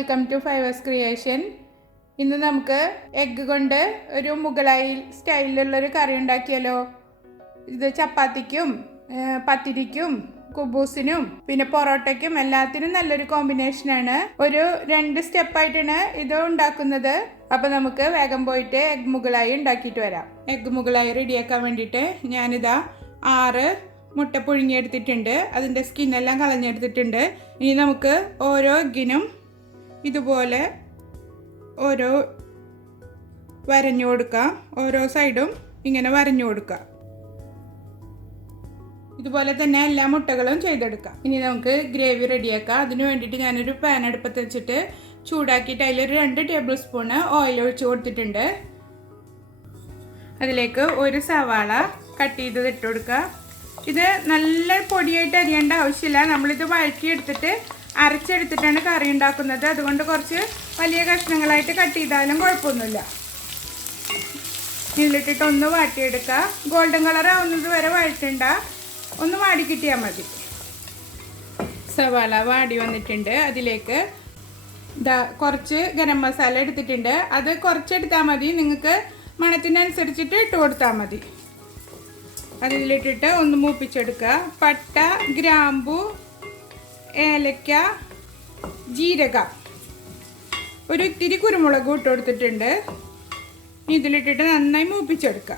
Welcome to fivers creation. ഇന്ന് നമുക്ക് egg കൊണ്ട് ഒരു മുഗളായി സ്റ്റൈലിലുള്ളൊരു കറി ഉണ്ടാക്കിയാലോ. ഇത് ചപ്പാത്തിക്കും പത്തിരിക്കും കുബൂസിനും പിന്നെ പൊറോട്ടയ്ക്കും എല്ലാത്തിനും നല്ലൊരു കോമ്പിനേഷനാണ്. ഒരു 2 സ്റ്റെപ്പായിട്ടാണ് ഇത് ഉണ്ടാക്കുന്നത്. അപ്പോൾ നമുക്ക് വേഗം പോയിട്ട് എഗ്ഗ് മുഗളായി ഉണ്ടാക്കിയിട്ട് വരാം. എഗ്ഗ് മുഗളായി റെഡിയാക്കാൻ വേണ്ടിയിട്ട് ഞാനിതാ 6 മുട്ട പുഴുങ്ങിയെടുത്തിട്ടുണ്ട്. അതിൻ്റെ സ്കിന്നെല്ലാം കളഞ്ഞെടുത്തിട്ടുണ്ട്. ഇനി നമുക്ക് ഓരോ എഗ്ഗിനും ഇതുപോലെ ഓരോ വരഞ്ഞു കൊടുക്കാം. ഓരോ സൈഡും ഇങ്ങനെ വരഞ്ഞു കൊടുക്കാം. ഇതുപോലെ തന്നെ എല്ലാ മുട്ടകളും ചെയ്തെടുക്കാം. ഇനി നമുക്ക് ഗ്രേവി റെഡിയാക്കാം. അതിന് വേണ്ടിയിട്ട് ഞാനൊരു പാൻ അടുപ്പത്ത് വെച്ചിട്ട് ചൂടാക്കിയിട്ട് അതിലൊരു 2 ടേബിൾ സ്പൂണ് ഓയിൽ ഒഴിച്ച് കൊടുത്തിട്ടുണ്ട്. അതിലേക്ക് ഒരു സവാള കട്ട് ചെയ്തത് ഇട്ട് കൊടുക്കുക. ഇത് നല്ല പൊടിയായിട്ട് അരിയേണ്ട ആവശ്യമില്ല. നമ്മളിത് വഴറ്റിയെടുത്തിട്ട് അരച്ചെടുത്തിട്ടാണ് കറി ഉണ്ടാക്കുന്നത്. അതുകൊണ്ട് കുറച്ച് വലിയ കഷ്ണങ്ങളായിട്ട് കട്ട് ചെയ്താലും കുഴപ്പമൊന്നുമില്ല. ഇതിലിട്ടിട്ട് ഒന്ന് വാട്ടിയെടുക്കുക. ഗോൾഡൻ കളർ ആവുന്നത് വരെ വഴറ്റണ്ട, ഒന്ന് വാടി കിട്ടിയാൽ മതി. സവാള വാടി വന്നിട്ടുണ്ട്. അതിലേക്ക് കുറച്ച് ഗരം മസാല എടുത്തിട്ടുണ്ട്. അത് കുറച്ചെടുത്താൽ മതി, നിങ്ങൾക്ക് മണത്തിനനുസരിച്ചിട്ട് ഇട്ട് കൊടുത്താൽ മതി. അതിലിട്ടിട്ട് ഒന്ന് മൂപ്പിച്ചെടുക്കുക. പട്ട, ഗ്രാമ്പു, ഏലക്ക, ജീരകം, ഒരു ഇത്തിരി കുരുമുളകും ഇട്ട് കൊടുത്തിട്ടുണ്ട്. ഇതിലിട്ടിട്ട് നന്നായി മൂപ്പിച്ചെടുക്കുക.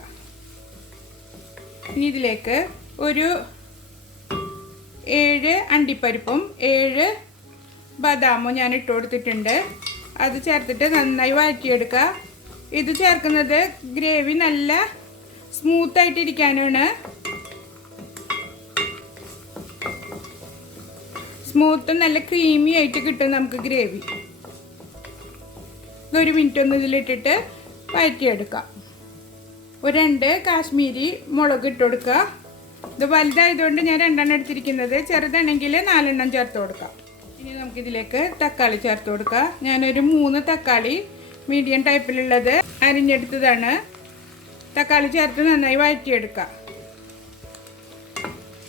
ഇനി ഇതിലേക്ക് ഒരു 7 അണ്ടിപ്പരിപ്പും 7 ബദാമും ഞാൻ ഇട്ട് കൊടുത്തിട്ടുണ്ട്. അത് ചേർത്തിട്ട് നന്നായി വഴറ്റിയെടുക്കുക. ഇത് ചേർക്കുന്നത് ഗ്രേവി നല്ല സ്മൂത്തായിട്ടിരിക്കാനാണ്. സ്മൂത്തും നല്ല ക്രീമി ആയിട്ട് കിട്ടും നമുക്ക് ഗ്രേവി. ഇതൊരു മിനിറ്റ് ഒന്ന് ഇതിലിട്ടിട്ട് വഴറ്റിയെടുക്കാം. ഒരു 2 കാശ്മീരി മുളക് ഇട്ട് കൊടുക്കുക. ഇത് വലുതായതുകൊണ്ട് ഞാൻ 2 എടുത്തിരിക്കുന്നത്. ചെറുതാണെങ്കിൽ 4 ചേർത്ത് കൊടുക്കാം. ഇനി നമുക്കിതിലേക്ക് തക്കാളി ചേർത്ത് കൊടുക്കാം. ഞാനൊരു 3 തക്കാളി മീഡിയം ടൈപ്പിലുള്ളത് അരിഞ്ഞെടുത്തതാണ്. തക്കാളി ചേർത്ത് നന്നായി വഴറ്റിയെടുക്കാം.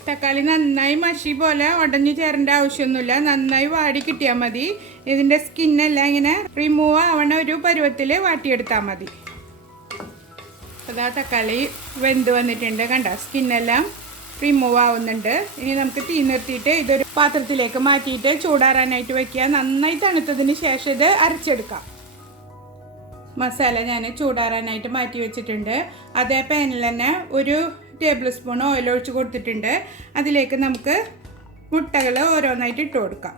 തക്കാളി നന്നായി മഷി പോലെ ഉടഞ്ഞു ചേരേണ്ട ആവശ്യമൊന്നുമില്ല. നന്നായി വാടി കിട്ടിയാൽ മതി. ഇതിൻ്റെ സ്കിന്നെല്ലാം ഇങ്ങനെ റിമൂവ് ആവണ ഒരു പരുവത്തിൽ വാട്ടിയെടുത്താൽ മതി. അതാ തക്കാളി വെന്ത് വന്നിട്ടുണ്ട്. കണ്ട, സ്കിന്നെല്ലാം റിമൂവ് ആവുന്നുണ്ട്. ഇനി നമുക്ക് തീ നിർത്തിയിട്ട് ഇതൊരു പാത്രത്തിലേക്ക് മാറ്റിയിട്ട് ചൂടാറാനായിട്ട് വയ്ക്കുക. നന്നായി തണുത്തതിന് ശേഷം ഇത് അരച്ചെടുക്കാം. മസാല ഞാൻ ചൂടാറാനായിട്ട് മാറ്റി വെച്ചിട്ടുണ്ട്. അതേ പാനിൽ തന്നെ ഒരു ടേബിൾ സ്പൂൺ ഓയിൽ ഒഴിച്ച് കൊടുത്തിട്ടുണ്ട്. അതിലേക്ക് നമുക്ക് മുട്ടകൾ ഓരോന്നായിട്ട് ഇട്ട് കൊടുക്കാം.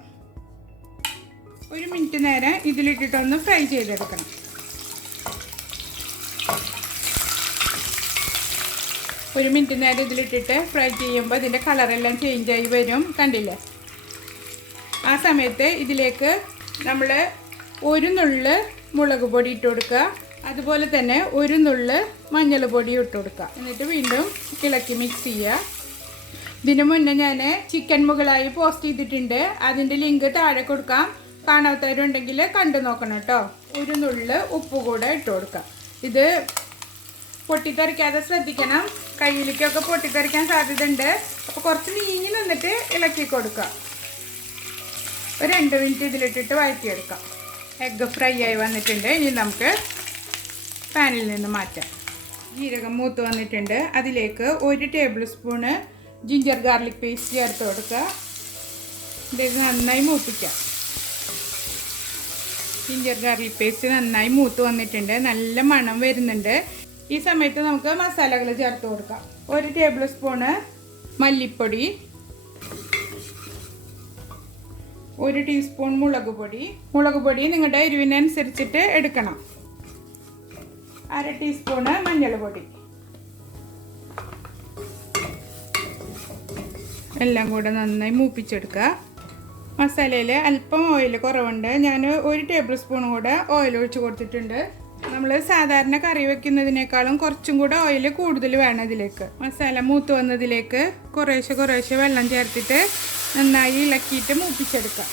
1 മിനിറ്റ് നേരം ഇതിലിട്ടിട്ടൊന്ന് ഫ്രൈ ചെയ്തെടുക്കണം. ഒരു മിനിറ്റ് നേരം ഇതിലിട്ടിട്ട് ഫ്രൈ ചെയ്യുമ്പോൾ ഇതിൻ്റെ കളറെല്ലാം ചേഞ്ചായി വരും. കണ്ടില്ലേ? ആ സമയത്ത് ഇതിലേക്ക് നമ്മൾ ഒരു നുള്ള് മുളക് പൊടി ഇട്ട് കൊടുക്കുക. അതുപോലെ തന്നെ ഒരു നുള്ള് മഞ്ഞൾ പൊടി ഇട്ട് കൊടുക്കുക. എന്നിട്ട് വീണ്ടും ഇളക്കി മിക്സ് ചെയ്യുക. ഇതിനു മുന്നേ ഞാൻ ചിക്കൻ മുഗളായി പോസ്റ്റ് ചെയ്തിട്ടുണ്ട്. അതിൻ്റെ ലിങ്ക് താഴെ കൊടുക്കാം. കാണാത്തവരുണ്ടെങ്കിൽ കണ്ടു നോക്കണം കേട്ടോ. ഒരു നുള്ള് ഉപ്പ് കൂടെ ഇട്ട് കൊടുക്കാം. ഇത് പൊട്ടിത്തെറിക്കാതെ ശ്രദ്ധിക്കണം. കയ്യിലേക്കൊക്കെ പൊട്ടിത്തെറിക്കാൻ സാധ്യതയുണ്ട്. അപ്പോൾ കുറച്ച് നീങ്ങി നിന്നിട്ട് ഇളക്കി കൊടുക്കുക. ഒരു 2 മിനിറ്റ് ഇതിലിട്ടിട്ട് വഴറ്റിയെടുക്കാം. എഗ്ഗ് ഫ്രൈ ആയി വന്നിട്ടുണ്ട്. ഇനി നമുക്ക് പാനിൽ നിന്ന് മാറ്റാം. ജീരകം മൂത്ത് വന്നിട്ടുണ്ട്. അതിലേക്ക് 1 table spoon ginger garlic paste ചേർത്ത് കൊടുക്കുക. ഇത് നന്നായി മൂപ്പിക്കാം. ജിഞ്ചർ ഗാർലിക് പേസ്റ്റ് നന്നായി മൂത്ത് വന്നിട്ടുണ്ട്. നല്ല മണം വരുന്നുണ്ട്. ഈ സമയത്ത് നമുക്ക് മസാലകൾ ചേർത്ത് കൊടുക്കാം. 1 ടേബിൾ സ്പൂണ് മല്ലിപ്പൊടി, 1 ടീസ്പൂൺ മുളക് പൊടി നിങ്ങളുടെ എരിവിനനുസരിച്ചിട്ട് എടുക്കണം. 1/2 ടീസ്പൂണ് മഞ്ഞൾപ്പൊടി. എല്ലാം കൂടെ നന്നായി മൂപ്പിച്ചെടുക്കുക. മസാലയിൽ അല്പം ഓയിൽ കുറവുണ്ട്. ഞാൻ 1 ടേബിൾ സ്പൂൺ കൂടെ ഓയിൽ ഒഴിച്ച് കൊടുത്തിട്ടുണ്ട്. നമ്മൾ സാധാരണ കറി വെക്കുന്നതിനേക്കാളും കുറച്ചും കൂടെ ഓയിൽ കൂടുതൽ വേണം ഇതിലേക്ക്. മസാല മൂത്ത് വന്നതിലേക്ക് കുറേശ്ശെ വെള്ളം ചേർത്തിട്ട് നന്നായി ഇളക്കിയിട്ട് മൂപ്പിച്ചെടുക്കാം.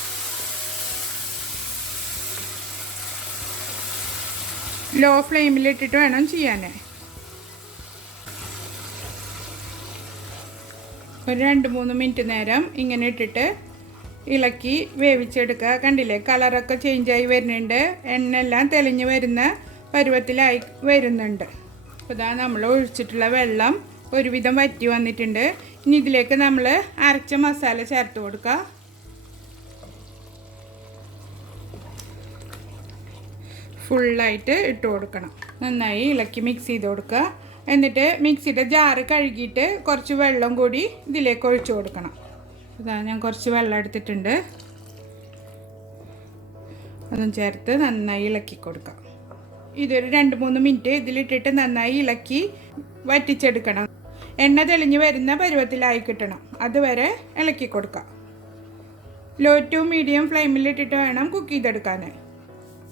ലോ ഫ്ലെയിമിലിട്ടിട്ട് വേണം ചെയ്യാൻ. ഒരു 2-3 മിനിറ്റ് നേരം ഇങ്ങനെ ഇട്ടിട്ട് ഇളക്കി വേവിച്ചെടുക്കുക. കണ്ടില്ലേ, കളറൊക്കെ ചേഞ്ചായി വരുന്നുണ്ട്, എണ്ണ എല്ലാം തെളിഞ്ഞ് വരുന്ന പരുവത്തിലായി വരുന്നുണ്ട്. അപ്പോൾ ഇതാ നമ്മൾ ഒഴിച്ചിട്ടുള്ള വെള്ളം ഒരുവിധം വറ്റി വന്നിട്ടുണ്ട്. ഇനി ഇതിലേക്ക് നമ്മൾ അരച്ച മസാല ചേർത്ത് കൊടുക്കുക. ഫുള്ളായിട്ട് ഇട്ട് കൊടുക്കണം. നന്നായി ഇളക്കി മിക്സ് ചെയ്ത് കൊടുക്കുക. എന്നിട്ട് മിക്സിയുടെ ജാറ് കഴുകിയിട്ട് കുറച്ച് വെള്ളം കൂടി ഇതിലേക്ക് ഒഴിച്ചു കൊടുക്കണം. ഇതാ ഞാൻ കുറച്ച് വെള്ളം എടുത്തിട്ടുണ്ട്, അതും ചേർത്ത് നന്നായി ഇളക്കി കൊടുക്കാം. ഇതൊരു 2-3 മിനിറ്റ് ഇതിലിട്ടിട്ട് നന്നായി ഇളക്കി വറ്റിച്ചെടുക്കണം. എണ്ണ തെളിഞ്ഞ് വരുന്ന പരുവത്തിലായി കിട്ടണം, അതുവരെ ഇളക്കി കൊടുക്കാം. ലോ ടു മീഡിയം ഫ്ലെയിമിലിട്ടിട്ട് വേണം കുക്ക് ചെയ്തെടുക്കാൻ.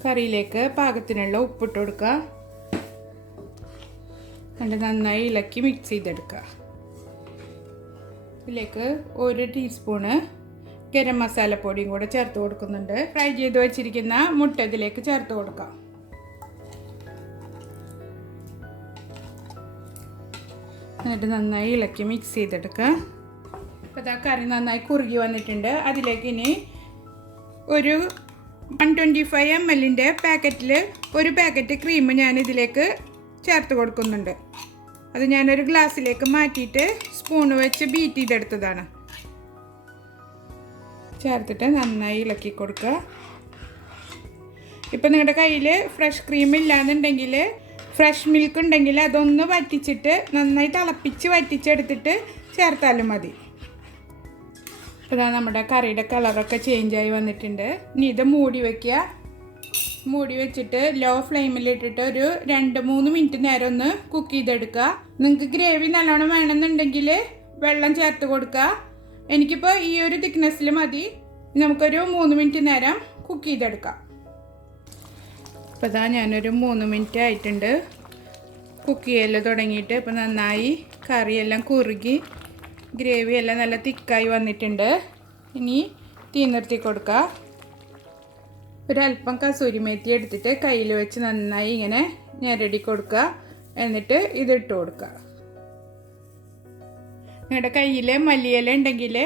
കറിയിലേക്ക് പാകത്തിനുള്ള ഉപ്പിട്ട് കൊടുക്കുക. കണ്ട് നന്നായി ഇളക്കി മിക്സ് ചെയ്തെടുക്കുക. ഇതിലേക്ക് 1 ടീസ്പൂണ് ഗരം മസാലപ്പൊടിയും കൂടെ ചേർത്ത് കൊടുക്കുന്നുണ്ട്. ഫ്രൈ ചെയ്ത് വെച്ചിരിക്കുന്ന മുട്ട ഇതിലേക്ക് ചേർത്ത് കൊടുക്കാം. എന്നിട്ട് നന്നായി ഇളക്കി മിക്സ് ചെയ്തെടുക്കുക. അപ്പോൾ ഇതാ കറി നന്നായി കുറുകി വന്നിട്ടുണ്ട്. അതിലേക്ക് ഇനി ഒരു 125 ml പാക്കറ്റിൽ ഒരു പാക്കറ്റ് ക്രീം ഞാൻ ഇതിലേക്ക് ചേർത്ത് കൊടുക്കുന്നുണ്ട്. അത് ഞാനൊരു ഗ്ലാസ്സിലേക്ക് മാറ്റിയിട്ട് സ്പൂണ് വെച്ച് ബീറ്റ് ചെയ്തെടുത്തതാണ്. ചേർത്തിട്ട് നന്നായി ഇളക്കി കൊടുക്കുക. ഇപ്പം നിങ്ങളുടെ കയ്യിൽ ഫ്രഷ് ക്രീം ഇല്ലാന്നുണ്ടെങ്കിൽ ഫ്രഷ് മിൽക്ക് ഉണ്ടെങ്കിൽ അതൊന്ന് വറ്റിച്ചിട്ട് നന്നായി തിളപ്പിച്ച് വറ്റിച്ചെടുത്തിട്ട് ചേർത്താലും മതി. ഇതാ നമ്മുടെ കറിയുടെ കളറൊക്കെ ചേഞ്ചായി വന്നിട്ടുണ്ട്. ഇനി ഇത് മൂടി വയ്ക്കുക. മൂടി വെച്ചിട്ട് ലോ ഫ്ലെയിമിലിട്ടിട്ട് ഒരു 2-3 മിനിറ്റ് നേരം ഒന്ന് കുക്ക് ചെയ്തെടുക്കുക. നിങ്ങൾക്ക് ഗ്രേവി നല്ലോണം വേണമെന്നുണ്ടെങ്കിൽ വെള്ളം ചേർത്ത് കൊടുക്കുക. എനിക്കിപ്പോൾ ഈ ഒരു തിക്നെസ്സിൽ മതി. നമുക്കൊരു 3 മിനിറ്റ് നേരം കുക്ക് ചെയ്തെടുക്കാം. അപ്പോൾ ഇതാ ഞാനൊരു 3 മിനിറ്റ് ആയിട്ടുണ്ട് കുക്ക് ചെയ്യൽ തുടങ്ങിയിട്ട്. ഇപ്പോൾ നന്നായി കറിയെല്ലാം കുറുകി ഗ്രേവി എല്ലാം നല്ല തിക്കായി വന്നിട്ടുണ്ട്. ഇനി തീ നിർത്തി കൊടുക്കുക. ഒരല്പം കസൂരി മേത്തി എടുത്തിട്ട് കയ്യിൽ വെച്ച് നന്നായി ഇങ്ങനെ ഞെരടി കൊടുക്കുക. എന്നിട്ട് ഇതിട്ട് കൊടുക്കുക. നിങ്ങളുടെ കയ്യിൽ മല്ലിയില ഉണ്ടെങ്കിൽ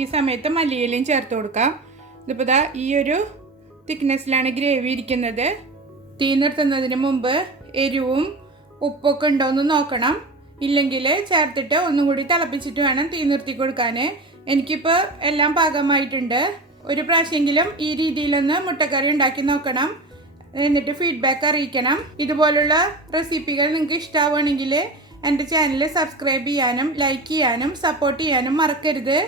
ഈ സമയത്ത് മല്ലിയിലയും ചേർത്ത് കൊടുക്കാം. ഇതിപ്പോൾ ഇതാ ഈ ഒരു തിക്നെസ്സിലാണ് ഗ്രേവി ഇരിക്കുന്നത്. തീ നിർത്തുന്നതിന് മുമ്പ് എരിവും ഉപ്പൊക്കെ ഉണ്ടോയെന്ന് നോക്കണം. ഇല്ലെങ്കിൽ ചേർത്തിട്ട് ഒന്നും കൂടി തിളപ്പിച്ചിട്ട് വേണം തീ നിർത്തി കൊടുക്കാൻ. എനിക്കിപ്പോൾ എല്ലാം പാകമായിട്ടുണ്ട്. ഒരു പ്രാവശ്യമെങ്കിലും ഈ രീതിയിലൊന്ന് മുട്ടക്കറി ഉണ്ടാക്കി നോക്കണം. എന്നിട്ട് ഫീഡ്ബാക്ക് അറിയിക്കണം. ഇതുപോലുള്ള റെസിപ്പികൾ നിങ്ങൾക്ക് ഇഷ്ടമാവുകയാണെങ്കിൽ എൻ്റെ ചാനൽ സബ്സ്ക്രൈബ് ചെയ്യാനും ലൈക്ക് ചെയ്യാനും സപ്പോർട്ട് ചെയ്യാനും മറക്കരുത്.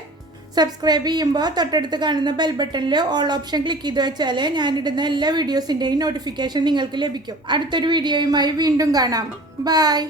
സബ്സ്ക്രൈബ് ചെയ്യുമ്പോൾ തൊട്ടടുത്ത് കാണുന്ന ബെൽ ബട്ടണിൽ ഓൾ ഓപ്ഷൻ ക്ലിക്ക് ചെയ്ത് വെച്ചാൽ ഞാനിടുന്ന എല്ലാ വീഡിയോസിൻ്റെയും നോട്ടിഫിക്കേഷൻ നിങ്ങൾക്ക് ലഭിക്കും. അടുത്തൊരു വീഡിയോയുമായി വീണ്ടും കാണാം. ബൈ.